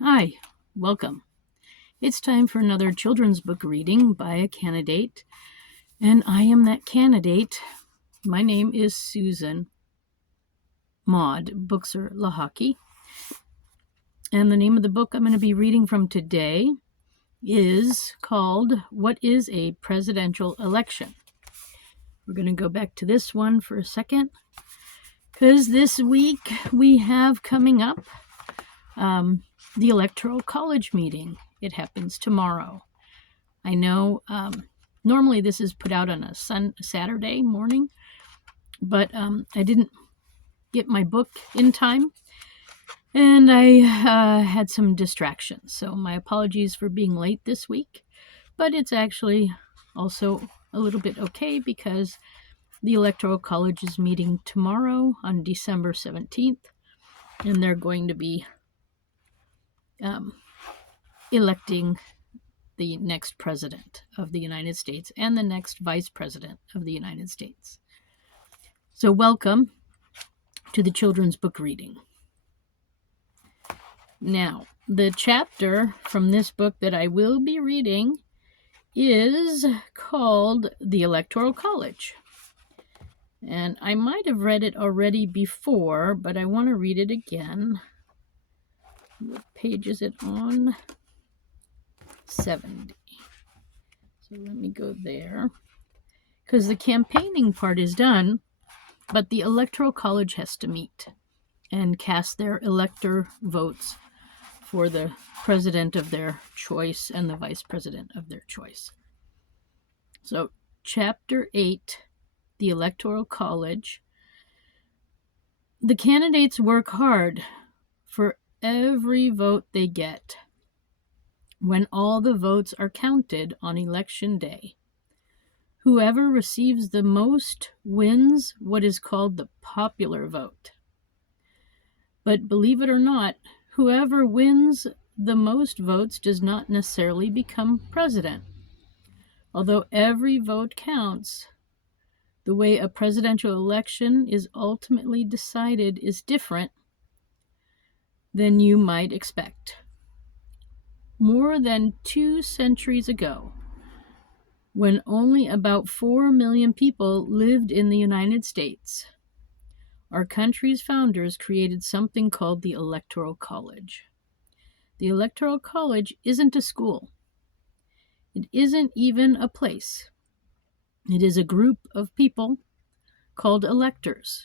Hi, welcome. It's time for another children's book reading by a candidate, and I am that candidate. My name is Susan Maud Buchser-Lochocki, and the name of the book I'm going to be reading from today is called What is a Presidential Election? We're going to go back to this one for a second, because this week we have coming up the Electoral College meeting. It happens tomorrow. I know normally this is put out on a Saturday morning, but I didn't get my book in time, and I had some distractions. So my apologies for being late this week, but it's actually also a little bit okay because the Electoral College is meeting tomorrow on December 17th, and they're going to be electing the next president of the United States and the next vice president of the United States. So welcome to the children's book reading. Now, the chapter from this book that I will be reading is called The Electoral College. And I might have read it already before, but I want to read it again. What page is it on? 70. So let me go there. Because the campaigning part is done, but the Electoral College has to meet and cast their elector votes for the president of their choice and the vice president of their choice. So, Chapter 8, the Electoral College. The candidates work hard for every vote they get. When all the votes are counted on election day, whoever receives the most wins what is called the popular vote. But believe it or not, whoever wins the most votes does not necessarily become president. Although every vote counts, the way a presidential election is ultimately decided is different than you might expect. More than 2 centuries ago, when only about 4 million people lived in the United States, our country's founders created something called the Electoral College. The Electoral College isn't a school. It isn't even a place. It is a group of people called electors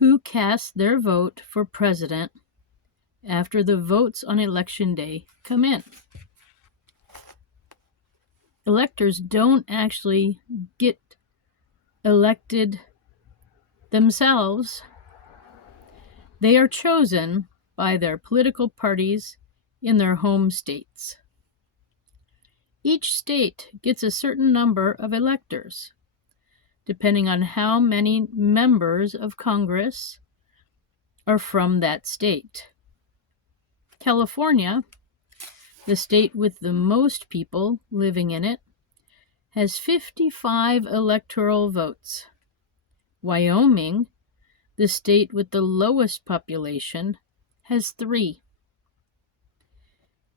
who cast their vote for president after the votes on election day come in. Electors don't actually get elected themselves. They are chosen by their political parties in their home states. Each state gets a certain number of electors, depending on how many members of Congress are from that state. California, the state with the most people living in it, has 55 electoral votes. Wyoming, the state with the lowest population, has 3.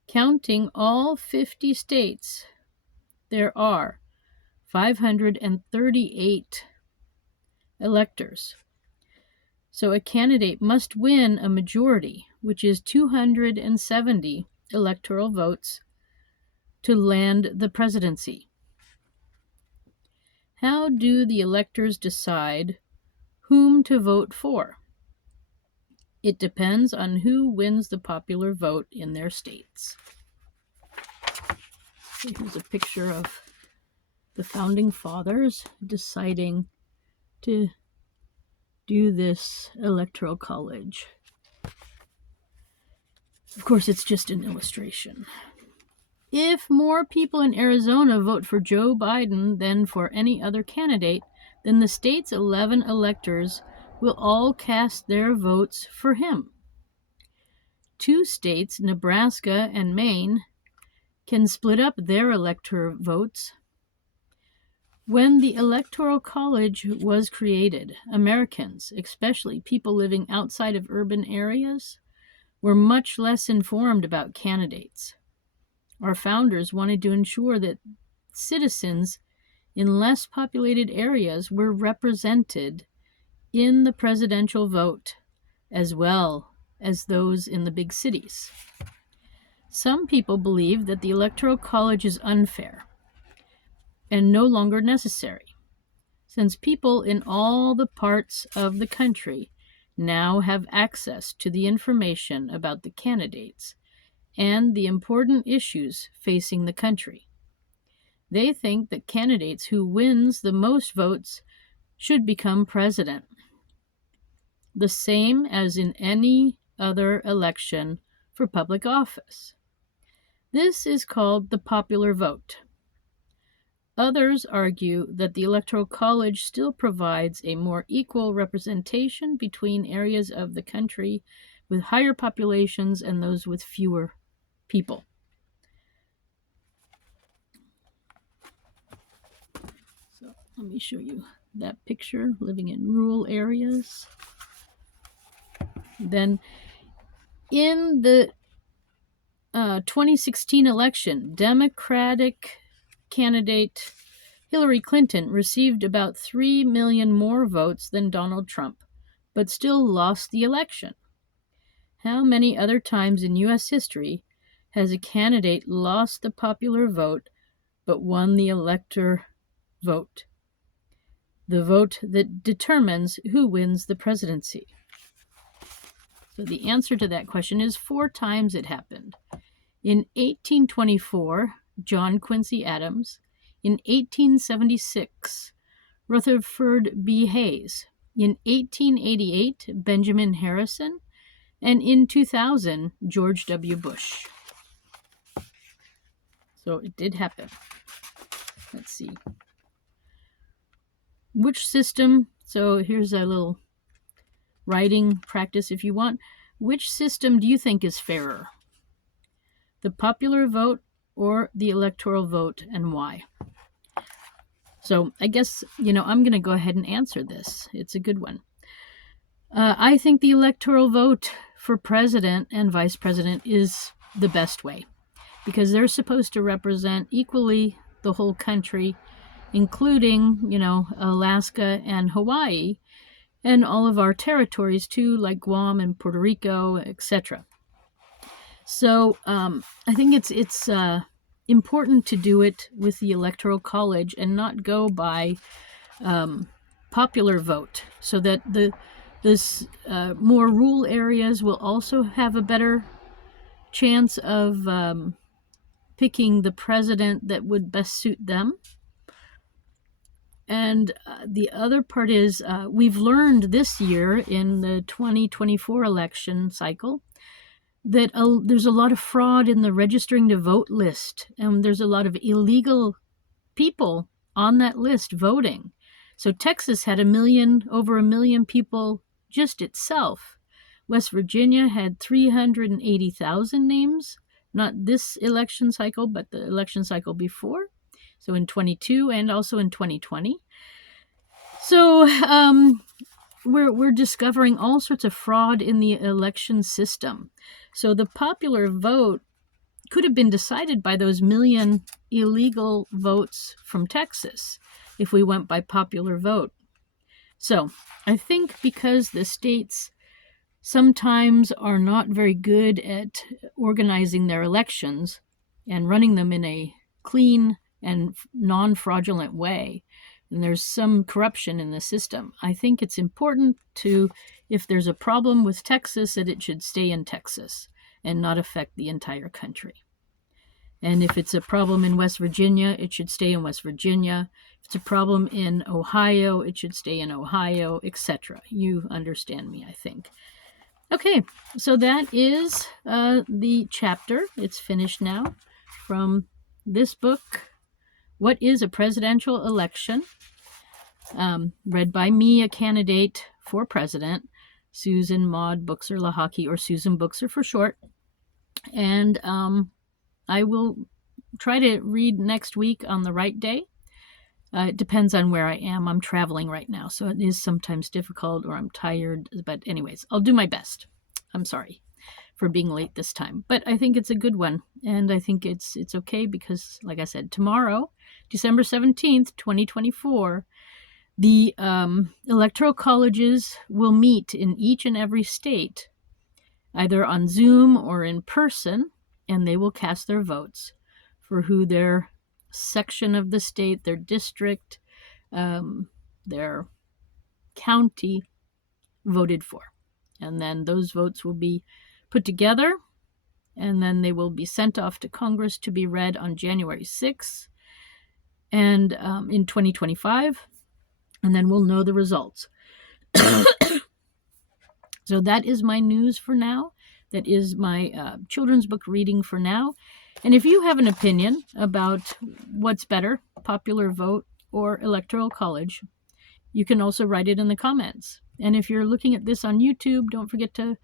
Counting all 50 states, there are 538 electors. So a candidate must win a majority, which is 270 electoral votes, to land the presidency. How do the electors decide whom to vote for? It depends on who wins the popular vote in their states. So here's a picture of the founding fathers deciding to do this Electoral College. Of course, it's just an illustration. If more people in Arizona vote for Joe Biden than for any other candidate, then the state's 11 electors will all cast their votes for him. 2 states, Nebraska and Maine, can split up their elector votes. When the Electoral College was created, Americans, especially people living outside of urban areas, were much less informed about candidates. Our founders wanted to ensure that citizens in less populated areas were represented in the presidential vote as well as those in the big cities. Some people believe that the Electoral College is unfair and no longer necessary, since people in all the parts of the country now have access to the information about the candidates and the important issues facing the country. They think that candidates who wins the most votes should become president, the same as in any other election for public office. This is called the popular vote. Others argue that the Electoral College still provides a more equal representation between areas of the country with higher populations and those with fewer people. So let me show you that picture, living in rural areas. Then in the 2016 election, Democratic candidate Hillary Clinton received about 3 million more votes than Donald Trump, but still lost the election. How many other times in U.S. history has a candidate lost the popular vote but won the elector vote, the vote that determines who wins the presidency? So the answer to that question is 4 times it happened. In 1824, John Quincy Adams. In 1876, Rutherford B. Hayes. In 1888, Benjamin Harrison. And in 2000, George W. Bush. So it did happen. Let's see. Which system? So here's a little writing practice if you want. Which system do you think is fairer? The popular vote or the electoral vote, and why? So I guess, I'm going to go ahead and answer this. It's a good one. I think the electoral vote for president and vice president is the best way, because they're supposed to represent equally the whole country, including, Alaska and Hawaii, and all of our territories too, like Guam and Puerto Rico, etc. So I think it's important to do it with the Electoral College and not go by popular vote, so that this more rural areas will also have a better chance of picking the president that would best suit them. And the other part is we've learned this year in the 2024 election cycle that there's a lot of fraud in the registering to vote list, and there's a lot of illegal people on that list voting. So Texas had over a million people just itself. West Virginia had 380,000 names, not this election cycle, but the election cycle before. So in 22 and also in 2020. So we're discovering all sorts of fraud in the election system. So the popular vote could have been decided by those million illegal votes from Texas if we went by popular vote. So I think because the states sometimes are not very good at organizing their elections and running them in a clean and non-fraudulent way, and there's some corruption in the system, I think it's important to, if there's a problem with Texas, that it should stay in Texas and not affect the entire country. And if it's a problem in West Virginia, it should stay in West Virginia. If it's a problem in Ohio, it should stay in Ohio, etc. You understand me, I think. Okay, so that is the chapter. It's finished now from this book, What is a Presidential Election? Read by me, a candidate for president, Susan Maud Buchser-Lochocki, or Susan Buchser for short. And I will try to read next week on the right day. It depends on where I am. I'm traveling right now, so it is sometimes difficult, or I'm tired. But anyways, I'll do my best. I'm sorry for being late this time. But I think it's a good one, and I think it's okay because, like I said, tomorrow, December 17th, 2024, the electoral colleges will meet in each and every state, either on Zoom or in person, and they will cast their votes for who their section of the state, their district, their county voted for. And then those votes will be put together, and then they will be sent off to Congress to be read on January 6th and in 2025, and then we'll know the results. So that is my news for now. That is my children's book reading for now. And if you have an opinion about what's better, popular vote or electoral college, you can also write it in the comments. And if you're looking at this on YouTube, don't forget to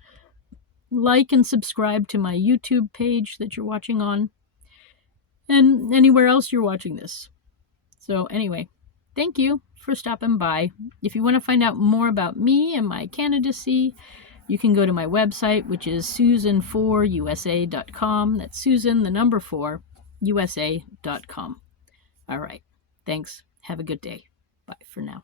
like and subscribe to my YouTube page that you're watching on, and anywhere else you're watching this. So anyway, thank you for stopping by. If you want to find out more about me and my candidacy, you can go to my website, which is susan4usa.com. That's Susan, the number 4, USA.com. All right. Thanks. Have a good day. Bye for now.